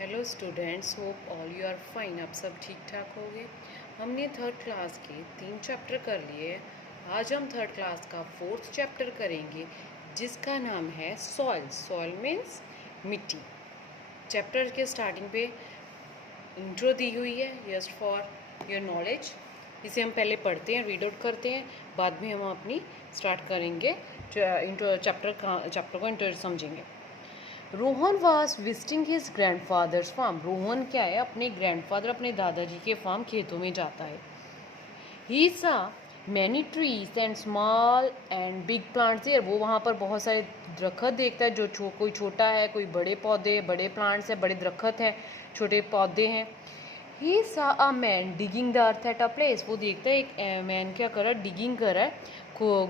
Hello students, hope all you are fine. आप सब ठीक ठाक होंगे। हमने थर्ड क्लास के 3 चैप्टर कर लिए। आज हम थर्ड क्लास का 4th चैप्टर करेंगे जिसका नाम है सॉइल। सॉइल मीन्स मिट्टी। चैप्टर के स्टार्टिंग पे इंट्रो दी हुई है, जस्ट फॉर योर नॉलेज। इसे हम पहले पढ़ते हैं, रीड आउट करते हैं, बाद में हम अपनी स्टार्ट करेंगे चैप्टर को इंट्रो समझेंगे। Rohan was visiting his grandfather's farm. Rohan क्या है, अपने ग्रैंडफादर अपने दादाजी के फार्म खेतों में जाता है। He saw many trees and small and big plants there. वो वहाँ पर बहुत सारे दरख्त देखता है, जो कोई छोटा है, कोई बड़े पौधे, बड़े प्लांट्स है, बड़े दरख्त हैं, छोटे पौधे हैं। ही सा a man digging the earth at a place. वो देखता है एक मैन क्या कर रहा है, डिगिंग कर रहा है,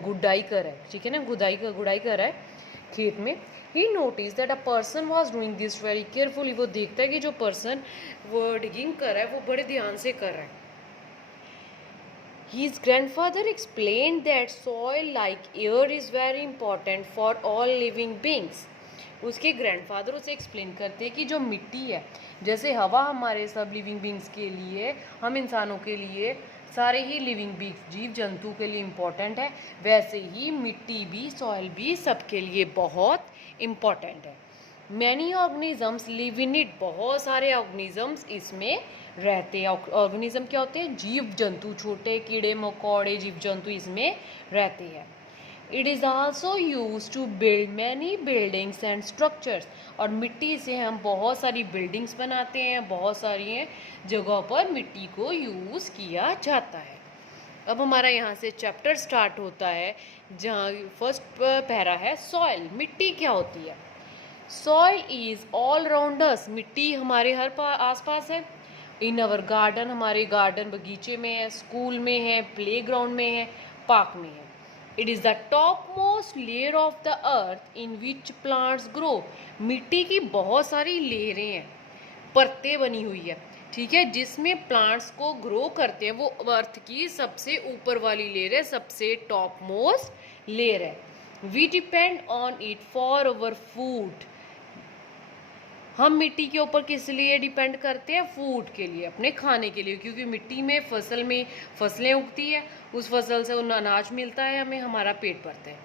गुडाई कर रहा है, ठीक है ना, गुडाई कर रहा है खेत में। He notice that a person was doing this very carefully. वो देखता है कि जो पर्सन वो डिगिंग कर रहा है वो बड़े ध्यान से कर रहा है। His grandfather explained that soil like air is very important for all living beings. उसके ग्रैंडफादर उसे एक्सप्लेन करते हैं कि जो मिट्टी है, जैसे हवा हमारे सब लिविंग बींग्स के लिए, हम इंसानों के लिए, सारे ही लिविंग बींग्स जीव जंतु के लिए इम्पॉर्टेंट है, वैसे ही मिट्टी भी, सॉइल भी सबके लिए बहुत इम्पॉर्टेंट है। Many organisms live in it. बहुत सारे ऑर्गेनिजम्स इसमें रहते हैं। ऑर्गेनिज्म क्या होते हैं? जीव जंतु, छोटे कीड़े मकोड़े जीव जंतु इसमें रहते हैं। It is also use to build many buildings and structures. और मिट्टी से हम बहुत सारी बिल्डिंग्स बनाते हैं, बहुत सारी जगहों पर मिट्टी को यूज़ किया जाता है। अब हमारा यहाँ से चैप्टर स्टार्ट होता है, जहाँ फर्स्ट पैरा है सॉइल। मिट्टी क्या होती है? Soil is all around us. मिट्टी हमारे हर आसपास है। इन अवर गार्डन, हमारे गार्डन बगीचे में है, स्कूल में है, प्ले ग्राउंड में है, पार्क में है। It is the top most layer of the earth in which plants grow. मिट्टी की बहुत सारी लेयरें हैं, परतें बनी हुई है, ठीक है, जिसमें प्लांट्स को ग्रो करते हैं। वो अर्थ की सबसे ऊपर वाली लेयर है, सबसे टॉप मोस्ट लेयर है। We depend on it for our food. हम मिट्टी के ऊपर किस लिए डिपेंड करते हैं? फूड के लिए, अपने खाने के लिए, क्योंकि मिट्टी में फसलें उगती है, उस फसल से उन अनाज मिलता है हमें, हमारा पेट भरता है।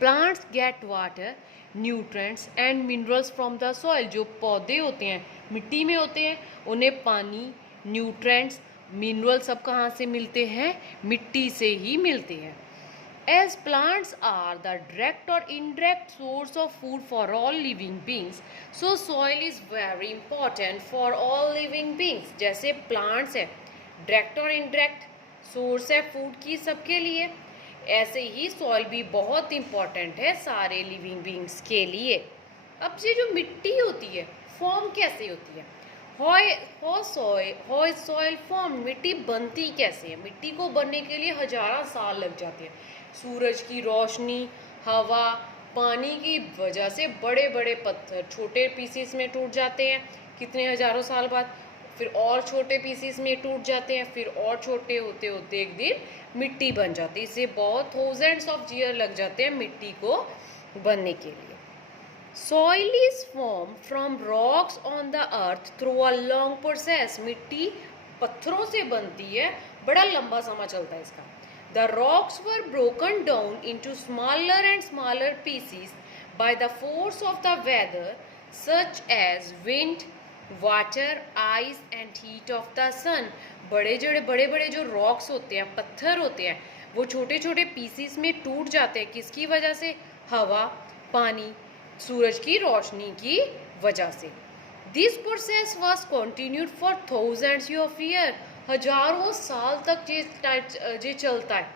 Plants get water, nutrients and minerals from the soil. जो पौधे होते हैं मिट्टी में होते हैं, उन्हें पानी, न्यूट्रेंट्स, मिनरल सब कहाँ से मिलते हैं? मिट्टी से ही मिलते हैं। As plants are the direct or indirect source of food for all living beings, so soil is very important for all living beings. जैसे plants है, direct और indirect source है food की सबके लिए, ऐसे ही soil भी बहुत important है सारे living beings के लिए। अब ये जो मिट्टी होती है, फॉर्म कैसे होती है? How soil form. मिट्टी बनती कैसे है? मिट्टी को बनने के लिए हजारों साल लग जाते हैं। सूरज की रोशनी, हवा, पानी की वजह से बड़े बड़े पत्थर छोटे पीसीस में टूट जाते हैं, कितने हजारों साल बाद, फिर और छोटे पीसीस में टूट जाते हैं, फिर और छोटे होते होते एक दिन मिट्टी बन जाती है। इसे बहुत थाउजेंड्स ऑफ ईयर लग जाते हैं मिट्टी को बनने के लिए। Soil is formed from rocks on the earth through a long process. मिट्टी पत्थरों से बनती है, बड़ा लंबा समय चलता है इसका। The rocks were broken down into smaller and smaller pieces by the force of the weather, such as wind, water, ice and heat of the sun. बड़े बड़े जो rocks होते हैं, पत्थर होते हैं, वो छोटे छोटे pieces में टूट जाते हैं। किसकी वजह से? हवा, पानी, सूरज की रोशनी की वजह से। This process was continued for thousands of year. हजारों साल तक ये चलता है,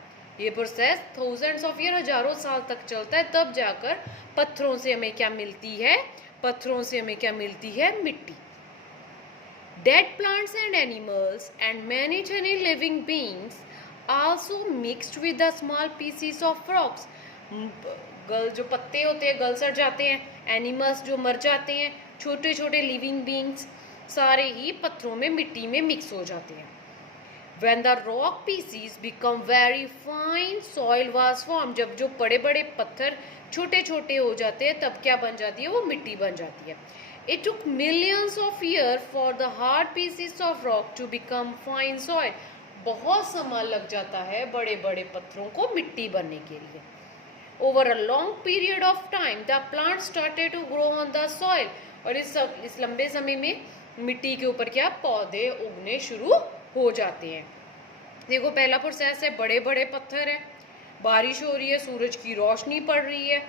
ये प्रोसेस थाउजेंड्स ऑफ ईयर, हजारों साल तक चलता है। तब जाकर पत्थरों से हमें क्या मिलती है? पत्थरों से हमें क्या मिलती है? मिट्टी। Dead plants and animals and many tiny living beings also mixed with the small pieces of rocks. जो पत्ते होते हैं गल सड़ जाते हैं, एनिमल्स जो मर जाते हैं, छोटे छोटे लिविंग बींग्स सारे ही पत्थरों में, मिट्टी में मिक्स हो जाते हैं। When the rock pieces become very fine, soil was formed. जब जो बड़े बड़े पत्थर छोटे छोटे हो जाते हैं तब क्या बन जाती है? वो मिट्टी बन जाती है। It took millions of years for the hard pieces of rock to become fine soil. बहुत समय लग जाता है बड़े बड़े पत्थरों को मिट्टी बनने के लिए. Over a long period of time, the plants started to grow on the soil. और इस लंबे समय में मिट्टी के ऊपर क्या पौधे उगने शुरू हो जाते हैं. देखो पहला प्रोसेस है, बड़े बड़े पत्थर है, बारिश हो रही है, सूरज की रोशनी पड़ रही है,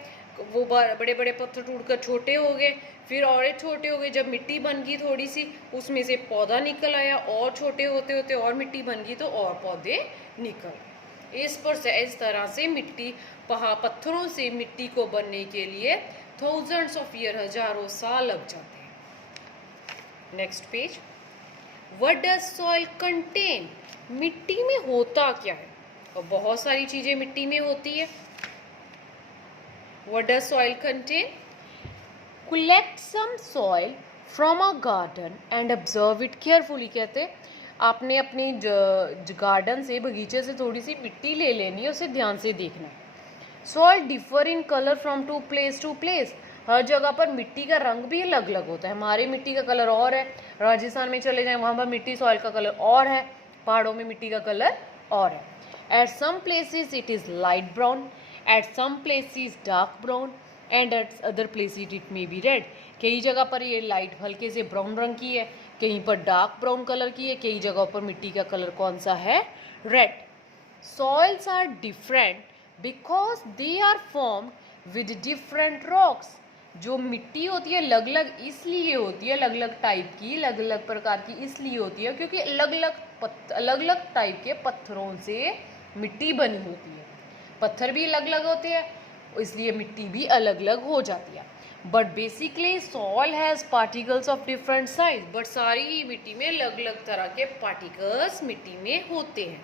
वो बड़े बड़े पत्थर टूटकर छोटे हो गए, फिर और छोटे हो गए. जब मिट्टी बन गई थोड़ी सी, उसमें से पौधा निकल आया, और छोटे होते होते और मिट्टी बन गई तो और पौधे निकल गए. इस तरह से मिट्टी पत्थरों से मिट्टी को बनने के लिए थाउजेंड्स ऑफ ईयर, हजारों साल लग जाते हैं. Next page. What does soil contain? मिट्टी में होता क्या है? और बहुत सारी चीजें मिट्टी में होती है. What does soil contain? Collect some soil from a garden and observe it carefully. कहते आपने अपनी गार्डन से, बगीचे से थोड़ी सी मिट्टी ले लेनी है, उसे ध्यान से देखना है. Soil differ in color from place to place. हर जगह पर मिट्टी का रंग भी अलग अलग होता है. हमारे मिट्टी का कलर और है, राजस्थान में चले जाएं वहाँ पर मिट्टी सॉइल का कलर और है, पहाड़ों में मिट्टी का कलर और है. At some places it is light brown, at some places dark brown and at other places it may be red. कई जगह पर ये लाइट हल्के से ब्राउन रंग की है, कहीं पर डार्क ब्राउन कलर की है, कई जगहों पर मिट्टी का कलर कौन सा है? Red. Soils are different because they are formed with different rocks. जो मिट्टी होती है अलग अलग इसलिए होती है, अलग अलग टाइप की, अलग अलग प्रकार की इसलिए होती है क्योंकि अलग अलग टाइप के पत्थरों से मिट्टी बनी होती है. पत्थर भी अलग अलग होते हैं, इसलिए मिट्टी भी अलग अलग हो जाती है. But basically soil has particles of different size. But सारी ही मिट्टी में अलग अलग तरह के पार्टिकल्स मिट्टी में होते हैं.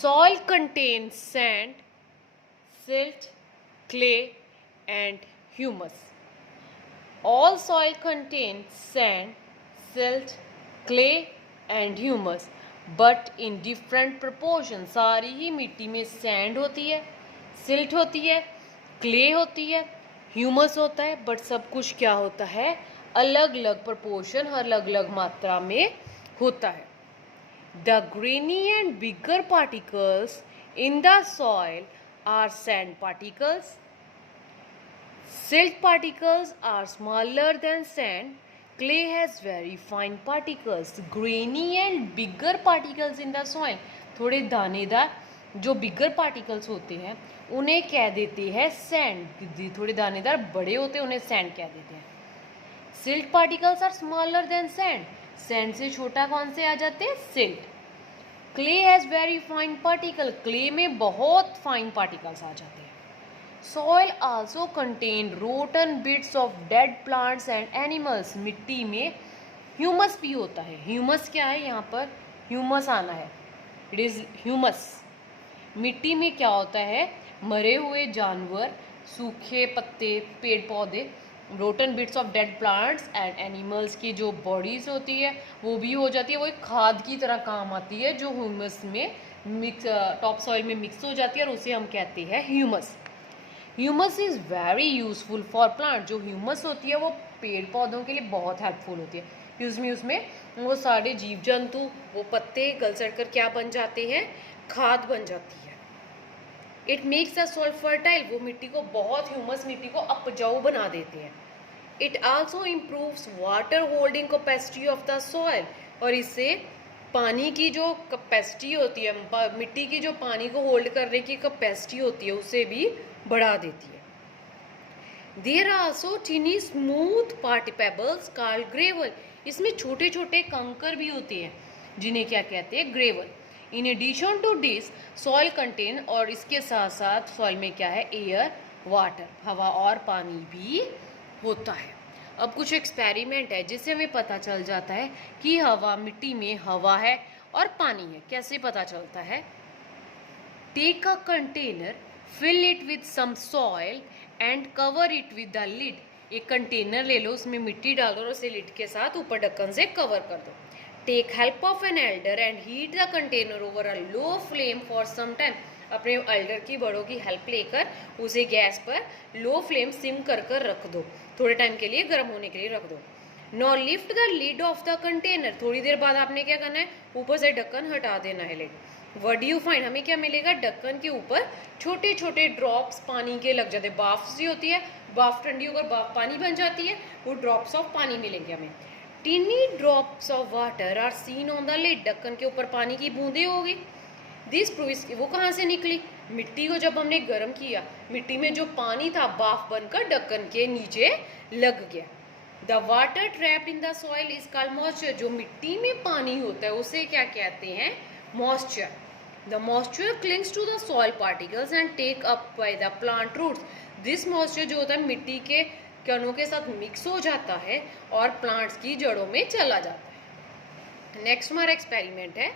Soil contains sand, silt, clay and humus. All soil contains sand, silt, clay and humus but in different proportion. सारी ही मिट्टी में सैंड होती है, सिल्ट होती है, क्ले होती है, ह्यूमस होता है, बट सब कुछ क्या होता है? अलग अलग प्रपोर्शन, हर अलग अलग मात्रा में होता है. The grainy and bigger particles in the soil are sand particles. Silt particles are smaller than sand. Clay has very fine particles. Grainy and bigger particles in the soil. थोड़े दानेदार जो बिगर पार्टिकल्स होते हैं उन्हें कह देते हैं सैंड. थोड़े दानेदार बड़े होते हैं उन्हें सैंड कह देते हैं. Silt particles are smaller than sand. Sand से छोटा कौन से आ जाते हैं? Silt. Clay has very fine particle. Clay में बहुत फाइन पार्टिकल्स आ जाते हैं. Soil also contain rotten bits of dead plants and animals. मिट्टी में ह्यूमस भी होता है. ह्यूमस क्या है? यहाँ पर ह्यूमस आना है. It is humus. मिट्टी में क्या होता है? मरे हुए जानवर, सूखे पत्ते, पेड़ पौधे, rotten bits of dead plants and animals की जो बॉडीज होती है वो भी हो जाती है. वो एक खाद की तरह काम आती है जो ह्यूमस में मिक्स, टॉप सॉइल में मिक्स हो जाती है और उसे हम कहते हैं humus. Humus is very useful for plant. जो ह्यूमस होती है वो पेड़ पौधों के लिए बहुत हेल्पफुल होती है. उसमें वो सारे जीव जंतु, वो पत्ते गल सड़ कर क्या बन जाते हैं? खाद बन जाती है. It makes the soil fertile. वो मिट्टी को बहुत, ह्यूमस मिट्टी को उपजाऊ बना देते हैं. It also improves water holding capacity of the soil. और इससे पानी की जो कैपेसिटी होती है, मिट्टी की जो पानी को होल्ड करने की कैपेसिटी होती है, उसे भी बढ़ा देती है. There are also tiny smooth party pebbles called gravel. इसमें छोटे छोटे कंकर भी होते हैं जिन्हें क्या कहते हैं? Gravel. In addition to this soil content, और इसके साथ साथ सॉइल में क्या है? एयर, वाटर, हवा और पानी भी होता है. अब कुछ एक्सपेरिमेंट है जिससे हमें पता चल जाता है कि हवा, मिट्टी में हवा है और पानी है. कैसे पता चलता है? Take a container, fill it with some soil and cover it with the lid. एक कंटेनर ले लो, उसमें मिट्टी डाल दो और उसे लिड के साथ ऊपर ढक्कन से कवर कर दो. Take help of an elder and heat the container over a low flame for some time. अपने एल्डर की, बड़ों की हेल्प लेकर उसे गैस पर लो फ्लेम सिम कर कर रख दो, थोड़े टाइम के लिए गर्म होने के लिए रख दो। Now lift the lid of the container, थोड़ी देर बाद आपने क्या करना है, ऊपर से ढक्कन हटा देना है lid. What do you find, हमें क्या मिलेगा, ढक्कन के ऊपर छोटे छोटे ड्रॉप्स पानी के लग जाते हैं। बाफ सी होती है, बाफ ठंडी होकर बाफ पानी बन जाती है, वो ड्रॉप्स ऑफ पानी मिलेंगे हमें। Tiny drops of water are seen on the lid, ढक्कन के ऊपर पानी की बूंदें होगी। दिस प्रूव्स, वो कहाँ से निकली, मिट्टी को जब हमने गर्म किया, मिट्टी में जो पानी था बाफ बनकर ढक्कन के नीचे लग गया। The water trapped in the soil is called moisture, जो मिट्टी में पानी होता है उसे क्या कहते हैं, moisture. The moisture clings to the soil particles and take up by the plant roots, this moisture जो होता है मिट्टी के कणों के साथ मिक्स हो जाता है और प्लांट्स की जड़ों में चला जाता है। नेक्स्ट हमारा एक्सपेरिमेंट है,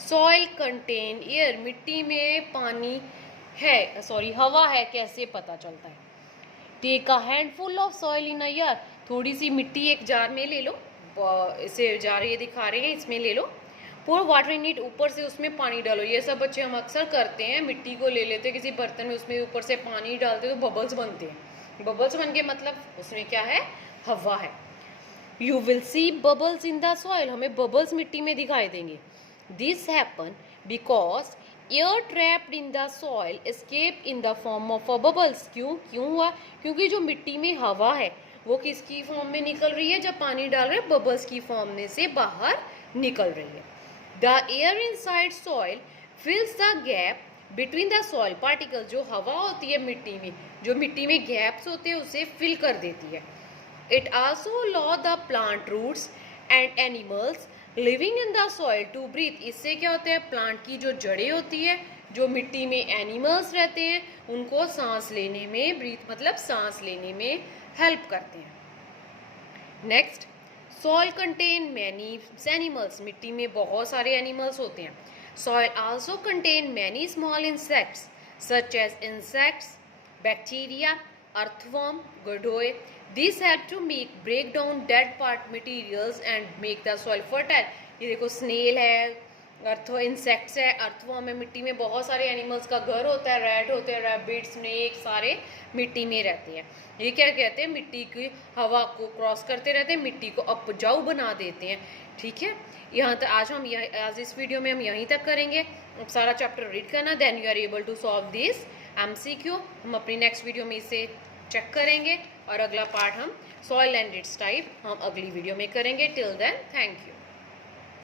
सॉइल कंटेन एयर, मिट्टी में पानी है, सॉरी हवा है, कैसे पता चलता है। Take a handful of soil in a ear, थोड़ी सी मिट्टी एक जार में ले लो, इसे जार ये दिखा रहे हैं, इसमें ले लो। pour वाटर इन इट, ऊपर से उसमें पानी डालो। ये सब बच्चे हम अक्सर करते हैं, मिट्टी को ले लेते हैं किसी बर्तन में, उसमें ऊपर से पानी डालते तो बबल्स बनते हैं। बबल्स बन के मतलब उसमें क्या है, हवा है। You will see bubbles in the soil, हमें बबल्स मिट्टी में दिखाई देंगे। This happen because air trapped in the soil escape in the form of a bubbles, क्यों हुआ, क्योंकि जो मिट्टी में हवा है वो किसकी फॉर्म में निकल रही है, जब पानी डाल रहे हैं बबल्स की फॉर्म में से बाहर निकल रही है। The air inside soil फिल्स the gap between the soil particle, जो हवा होती है मिट्टी में, जो मिट्टी में गैप्स होते हैं उसे फिल कर देती है। It also allow the plant roots and animals living in the soil to breathe, इससे क्या होता है, प्लांट की जो जड़ें होती है, जो मिट्टी में एनिमल्स रहते हैं, उनको सांस लेने में, ब्रीथ मतलब सांस लेने में हेल्प करते हैं। Next, soil contain many animals, मिट्टी में बहुत सारे एनिमल्स होते हैं। Soil also contain many small insects such as insects, bacteria, earthworm, गडोए, this help to make break down dead part materials and make the soil fertile. ये देखो snail है, इंसेक्ट्स है, अर्थवर्म है, मिट्टी में बहुत सारे एनिमल्स का घर होता है, रैट होते हैं, रैबिट, स्नेक, सारे मिट्टी में रहते हैं। ये क्या कहते हैं, मिट्टी की हवा को क्रॉस करते रहते हैं, मिट्टी को उपजाऊ बना देते हैं। ठीक है, यहाँ तक आज इस वीडियो में हम यहीं तक करेंगे। सारा चैप्टर रीड करना, then you are able to solve this MCQ। हम अपनी नेक्स्ट वीडियो में इसे चेक करेंगे और अगला पार्ट हम सॉइल एंड इट्स टाइप हम अगली वीडियो में करेंगे। Till then thank you.